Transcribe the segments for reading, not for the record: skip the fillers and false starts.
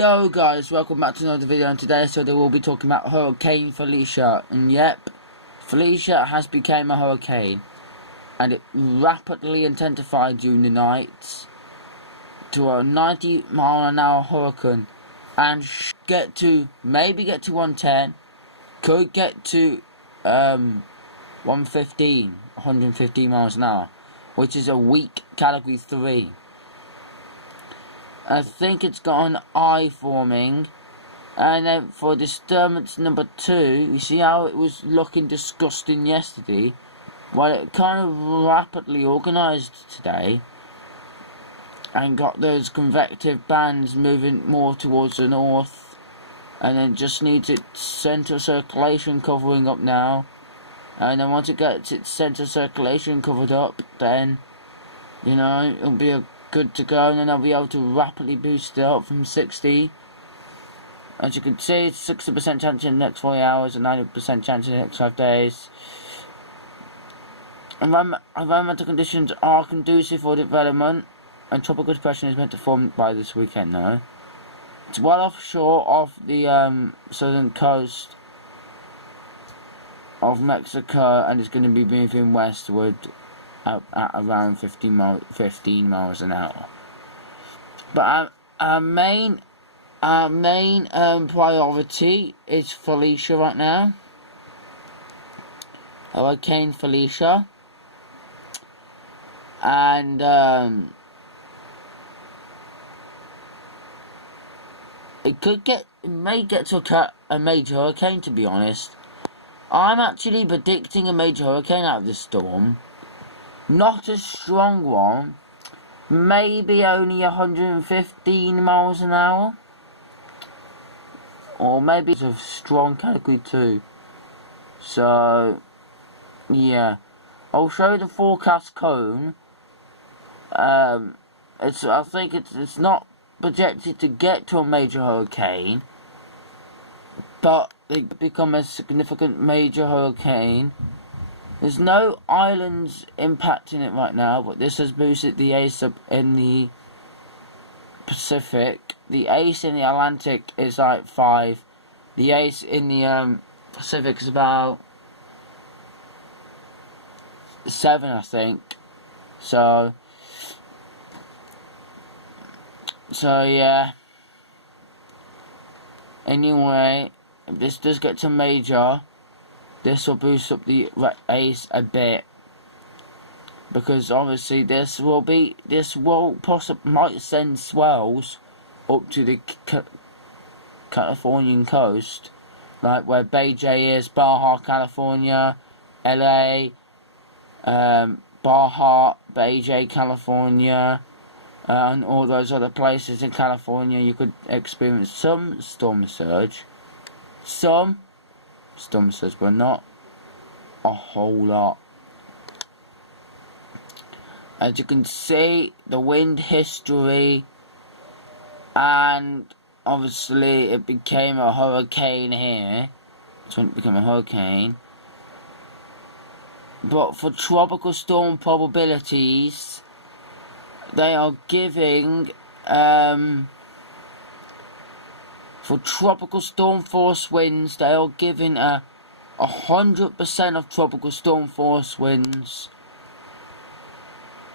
Yo guys, welcome back to another video, and today we'll be talking about Hurricane Felicia. And yep, Felicia has become a hurricane, and it rapidly intensified during the night to a 90-mile-an-hour hurricane, and maybe get to 110, could get to 115 miles an hour, which is a weak category 3. I think it's got an eye forming, and then for disturbance number 2, you see how it was looking disgusting yesterday? Well, it kind of rapidly organised today, and got those convective bands moving more towards the north, and then just needs its central circulation covering up now, and then once it gets its central circulation covered up, then, you know, it'll be good to go, and then I'll be able to rapidly boost it up from 60. As you can see, it's 60% chance in the next 40 hours and 90% chance in the next 5 days. Environmental conditions are conducive for development, and tropical depression is meant to form by this weekend though. It's well offshore of the southern coast of Mexico, and it's going to be moving westward at around 15 miles an hour. But our main priority is Felicia right now. Hurricane Felicia. And it may get to a major hurricane, to be honest. I'm actually predicting a major hurricane out of this storm. Not a strong one, maybe only 115 miles an hour, or maybe it's a strong category 2. So, yeah, I'll show you the forecast cone. I think it's not projected to get to a major hurricane, but it become a significant major hurricane. There's no islands impacting it right now, but this has boosted the ACE up in the Pacific. The ACE in the Atlantic is like 5. The ACE in the Pacific is about 7, I think. So yeah. Anyway, if this does get to major, this will boost up the ACE a bit, because obviously this might send swells up to the Californian coast, like where Bay J is, Baja, California, LA, Baja, Bay J, California, and all those other places in California. You could experience some storm surge, but not a whole lot. As you can see, the wind history, and obviously it became a hurricane here. That's when it became a hurricane. But for tropical storm probabilities, they are giving for tropical storm force winds, they are giving 100% of tropical storm force winds.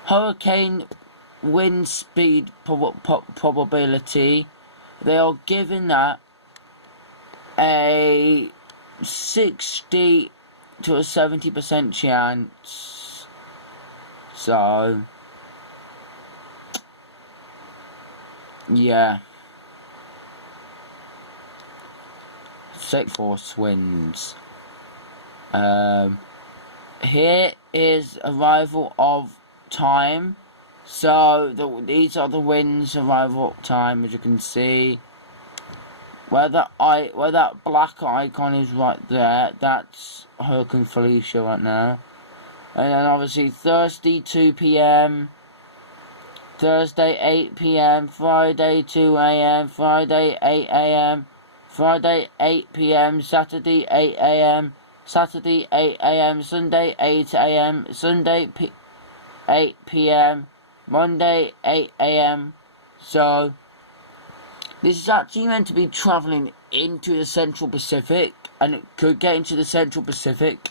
Hurricane wind speed probability, they are giving that a 60 to a 70% chance. So, yeah. 6 force winds. Here is arrival of time. So these are the winds arrival time, as you can see. Where that black icon is right there, that's Hurricane Felicia right now. And then obviously Thursday 2 PM, Thursday 8 PM, Friday 2 AM, Friday 8 AM, Friday 8 PM, Saturday 8 AM, Saturday 8 AM, Sunday 8 AM, Sunday 8 PM, Monday 8 AM. So This is actually meant to be travelling into the Central Pacific, and it could get into the Central Pacific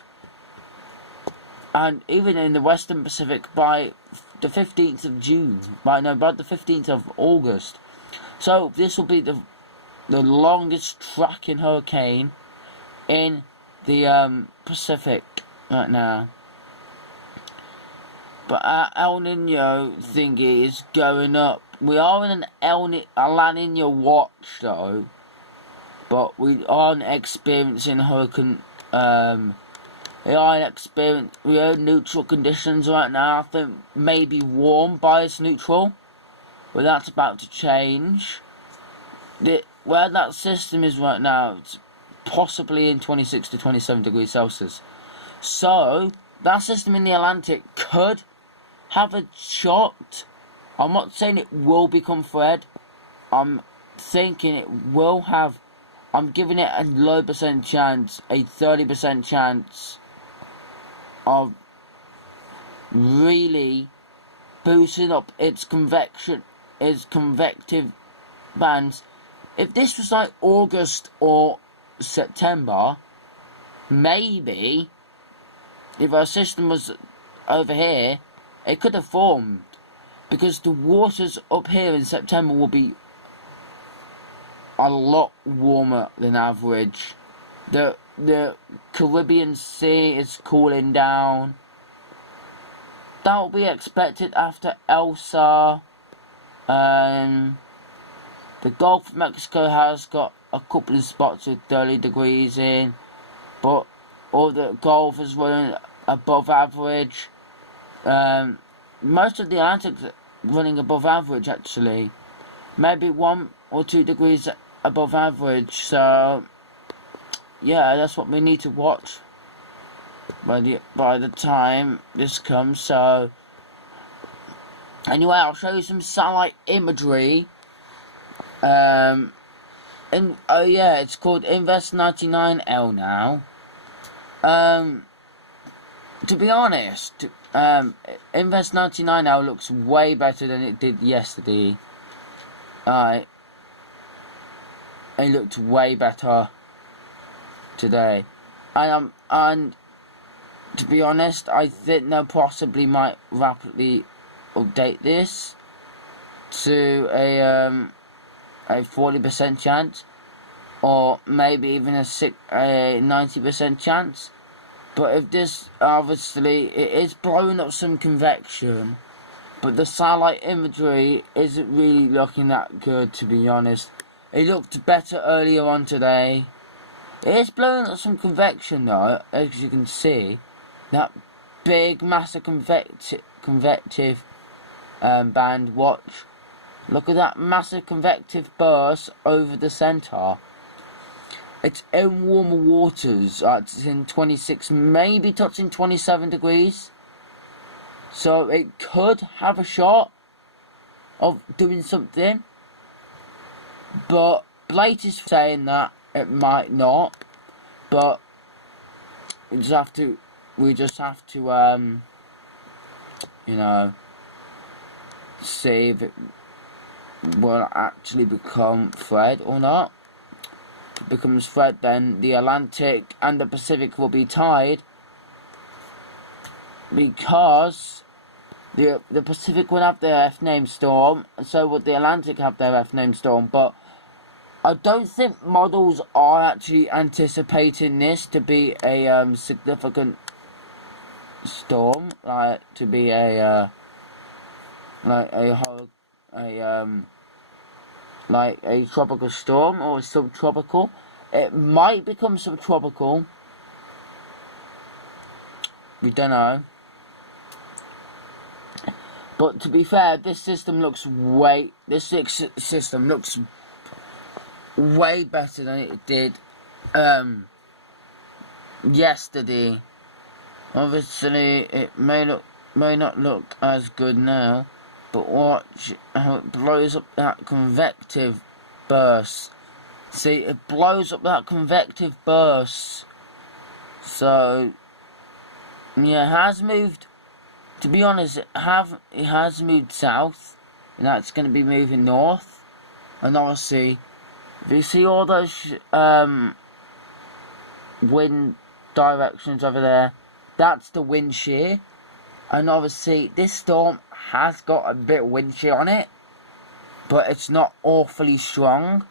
and even in the Western Pacific by the 15th of June. By the 15th of August. So this will be the longest tracking hurricane in the Pacific right now. But our El Nino thingy is going up. We are in a La Nina watch though, but we aren't experiencing hurricane. We are neutral conditions right now. I think maybe warm bias neutral, but that's about to change. Where that system is right now, it's possibly in 26 to 27 degrees Celsius. So that system in the Atlantic could have a shot. I'm not saying it will become Fred. I'm thinking it will have. I'm giving it a low percent chance, a 30% chance of really boosting up its convective bands. If this was like August or September, maybe if our system was over here, it could have formed, because the waters up here in September will be a lot warmer than average. The Caribbean Sea is cooling down. That will be expected after Elsa. The Gulf of Mexico has got a couple of spots with 30 degrees in, but all the Gulf is running above average. Most of the Atlantic's running above average actually, maybe 1 or 2 degrees above average. So yeah, that's what we need to watch by the time this comes. So anyway, I'll show you some satellite imagery. And oh yeah, it's called Invest 99L now. To be honest, Invest 99L looks way better than it did yesterday. It looked way better today, and to be honest, I think they possibly might rapidly update this to a 40% chance, or maybe even a 90% chance. But if this, obviously, it is blowing up some convection, but the satellite imagery isn't really looking that good, to be honest. It looked better earlier on today. It is blowing up some convection though, as you can see. That big, massive convective band, watch. Look at that massive convective burst over the centre. It's in warmer waters. It's in 26, maybe touching 27 degrees. So it could have a shot of doing something. But Blake is saying that it might not. But we just have to you know, see if it will actually become Fred or not. If it becomes Fred, then the Atlantic and the Pacific will be tied, because the Pacific will have their F-name storm, and so would the Atlantic have their F-name storm. But I don't think models are actually anticipating this to be a significant storm, like to be a tropical storm or subtropical. It might become subtropical. We don't know. But to be fair, this system looks way better than it did yesterday. Obviously, it may not look as good now, but watch how it blows up that convective burst. See, it blows up that convective burst. So yeah, it has moved. To be honest, it has moved south, and that's going to be moving north. And obviously, if you see all those wind directions over there, that's the wind shear. And obviously, this storm has got a bit of wind shear on it, but it's not awfully strong.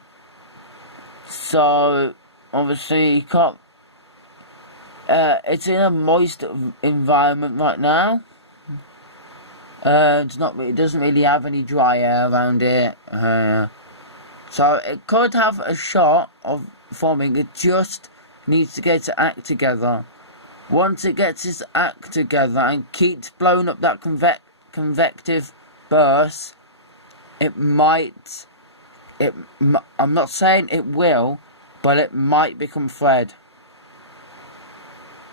So obviously, you can't. It's in a moist environment right now. It doesn't really have any dry air around it. So it could have a shot of forming. It just needs to get its act together. Once it gets its act together and keeps blowing up that convective burst, it might. I'm not saying it will, but it might become Fred.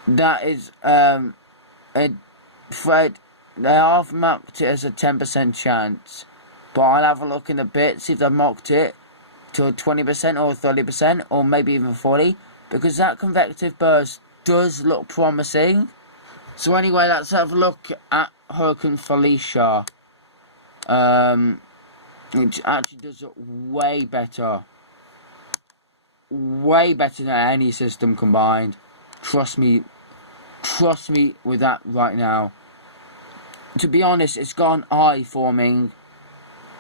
That is Fred. They have marked it as a 10% chance, but I'll have a look in a bit, see if they've marked it to a 20% or 30% or maybe even 40%, because that convective burst does look promising. So anyway, let's have a look at Hurricane Felicia. It actually does look way better than any system combined. Trust me with that right now. To be honest, it's got an eye forming,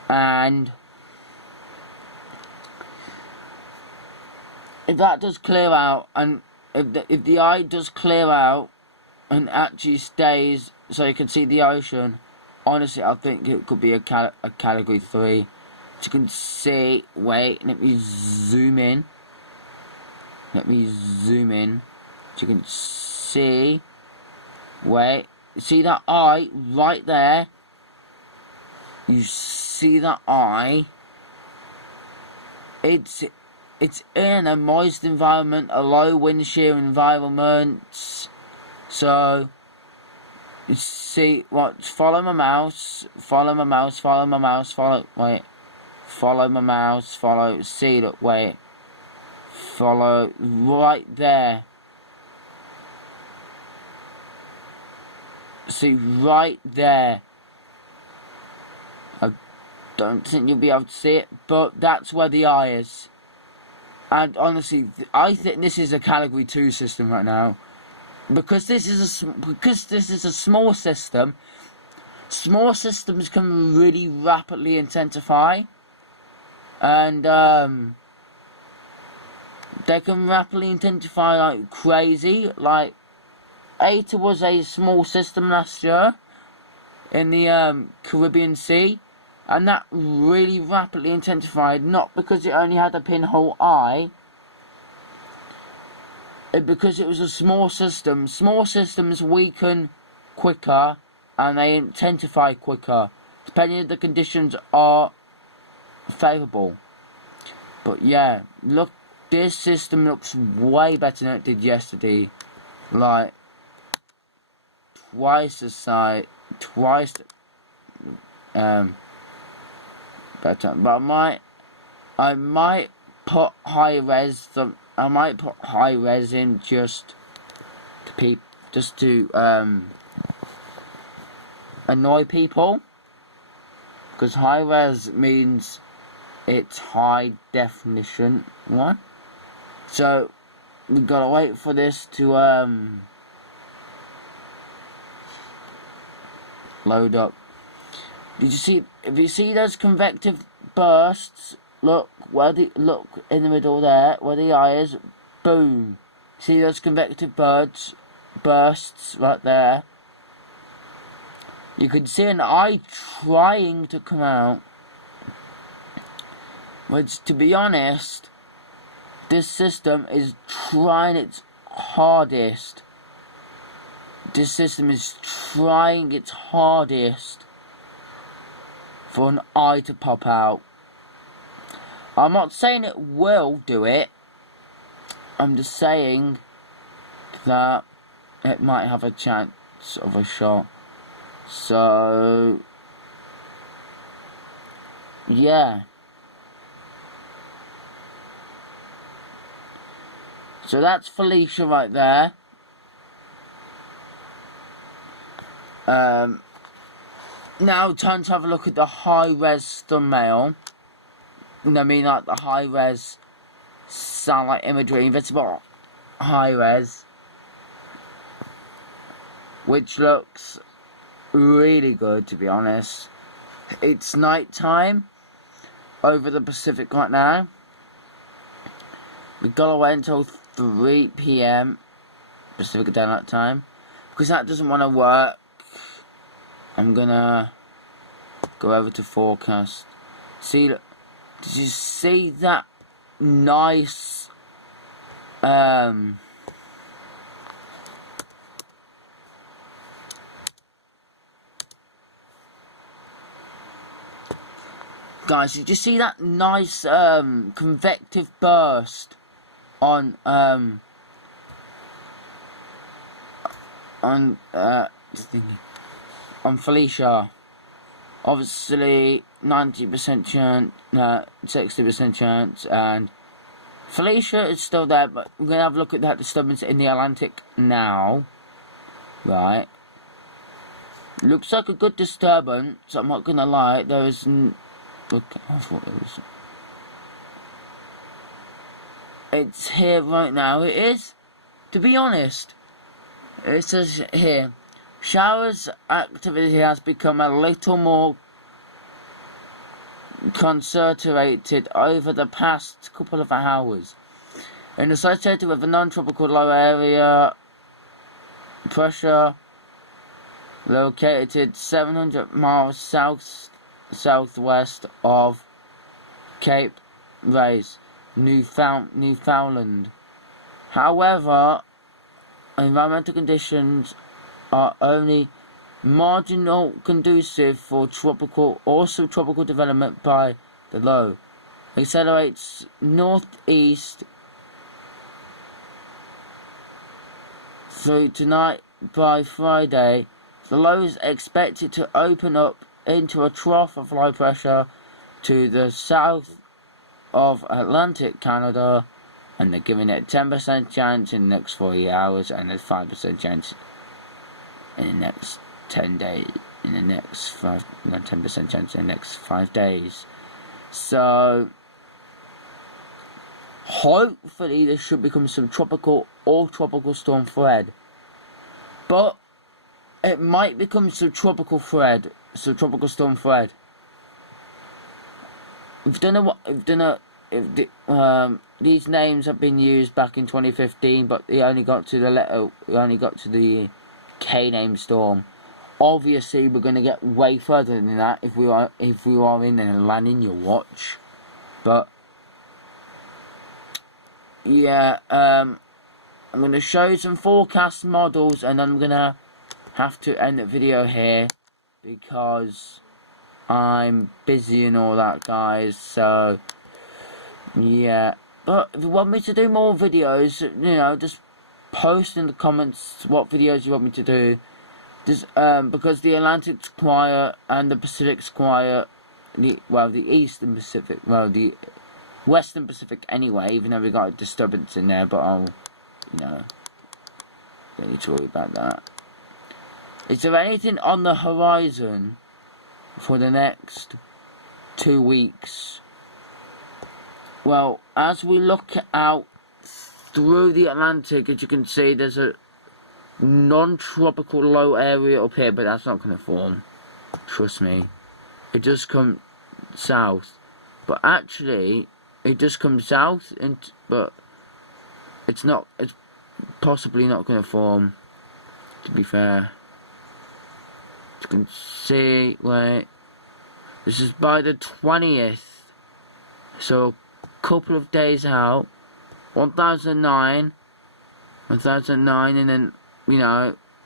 and if that does clear out, and if the eye does clear out and actually stays so you can see the ocean, honestly, I think it could be a category 3. As you can see, wait, let me zoom in. As you can see, wait. See that eye right there? You see that eye? It's in a moist environment, a low wind shear environment. So you see what? Follow my mouse. Follow my mouse. Follow my mouse. Follow. Wait. Follow my mouse. Follow. See that? Wait. Follow right there. See right there. I don't think you'll be able to see it, but that's where the eye is. And honestly, I think this is a category 2 system right now, because this is a small system. Small systems can really rapidly intensify, and they can rapidly intensify like crazy. Like Eta was a small system last year in the Caribbean Sea, and that really rapidly intensified, not because it only had a pinhole eye, because it was a small system. Small systems weaken quicker and they intensify quicker, depending if the conditions are favourable. But yeah, look, this system looks way better than it did yesterday. Like twice better. But I might put high res in just to annoy people, because high res means it's high definition one. So we gotta wait for this to load up. If you see those convective bursts, look in the middle there where the eye is. Boom. See those convective bursts right there. You can see an eye trying to come out. Which, to be honest, this system is trying its hardest. This system is trying its hardest for an eye to pop out. I'm not saying it will do it. I'm just saying that it might have a chance of a shot. So yeah. So that's Felicia right there. Now time to have a look at the high res thumbnail. I mean like the high-res satellite imagery, invincible high-res, which looks really good, to be honest. It's night time over the Pacific right now. We've got to wait until 3 PM Pacific Daylight Time, because that doesn't want to work. I'm gonna go over to forecast. See, did you see that nice guys, did you see that nice convective burst on Felicia? Obviously 90% chance, 60% chance, and Felicia is still there, but we're gonna have a look at that disturbance in the Atlantic now. Right, looks like a good disturbance, I'm not gonna lie. There is look, I thought it was. It's here right now. It is, to be honest. It says here, showers activity has become a little more concentrated over the past couple of hours, and associated with a non-tropical low area pressure located 700 miles southwest of Cape Race, Newfoundland. However, environmental conditions are only marginal conducive for tropical or subtropical development by the low. Accelerates northeast through tonight. By Friday, the low is expected to open up into a trough of low pressure to the south of Atlantic Canada, and they're giving it a 10% chance in the next 40 hours and a 5% chance in the next 10 days, in the next 10% chance in the next 5 days. So hopefully this should become subtropical or tropical storm Fred, but it might become subtropical storm Fred. These names have been used back in 2015, but they only got to the K name storm. Obviously, we're going to get way further than that if we are in an La Nina watch. But yeah, I'm going to show you some forecast models, and I'm going to have to end the video here because I'm busy and all that, guys. So yeah, but if you want me to do more videos, you know, just post in the comments what videos you want me to do. Just because the Atlantic's quiet and the Pacific's quiet, the Eastern Pacific, the Western Pacific anyway, even though we got a disturbance in there, but I'll, don't need to worry about that. Is there anything on the horizon for the next 2 weeks? Well, as we look out through the Atlantic, as you can see, there's a non-tropical low area up here, but that's not going to form. Trust me. It just comes south. But actually, it just comes south, but it's possibly not going to form, to be fair. You can see, wait, this is by the 20th, so a couple of days out, 1009, and then,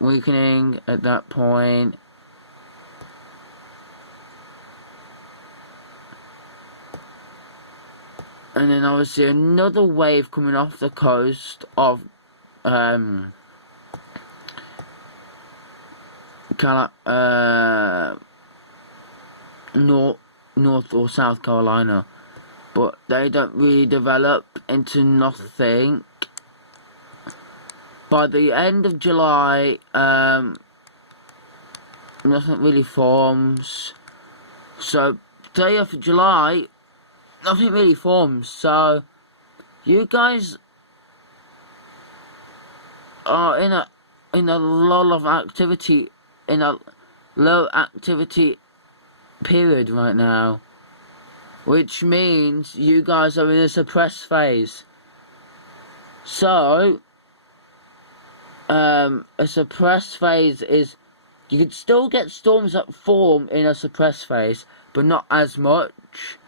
weakening at that point. And then obviously another wave coming off the coast of North or South Carolina, but they don't really develop into nothing. By the end of July, nothing really forms. So 30th of July, nothing really forms. So you guys are in a lull of activity, in a low activity period right now, which means you guys are in a suppressed phase. So a suppressed phase is, you could still get storms that form in a suppressed phase, but not as much.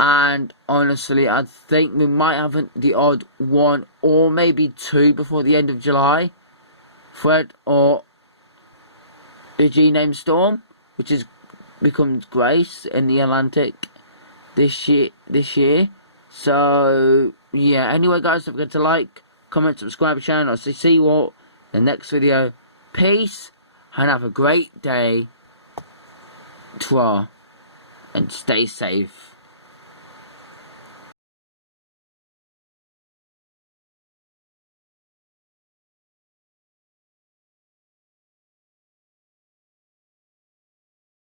And honestly, I think we might have the odd one or maybe two before the end of July. Fred or a G-name storm, which is becomes Grace in the Atlantic this year. So yeah. Anyway, guys, don't forget to like, comment, subscribe to the channel. I'll see you all in the next video. Peace and have a great day. And stay safe.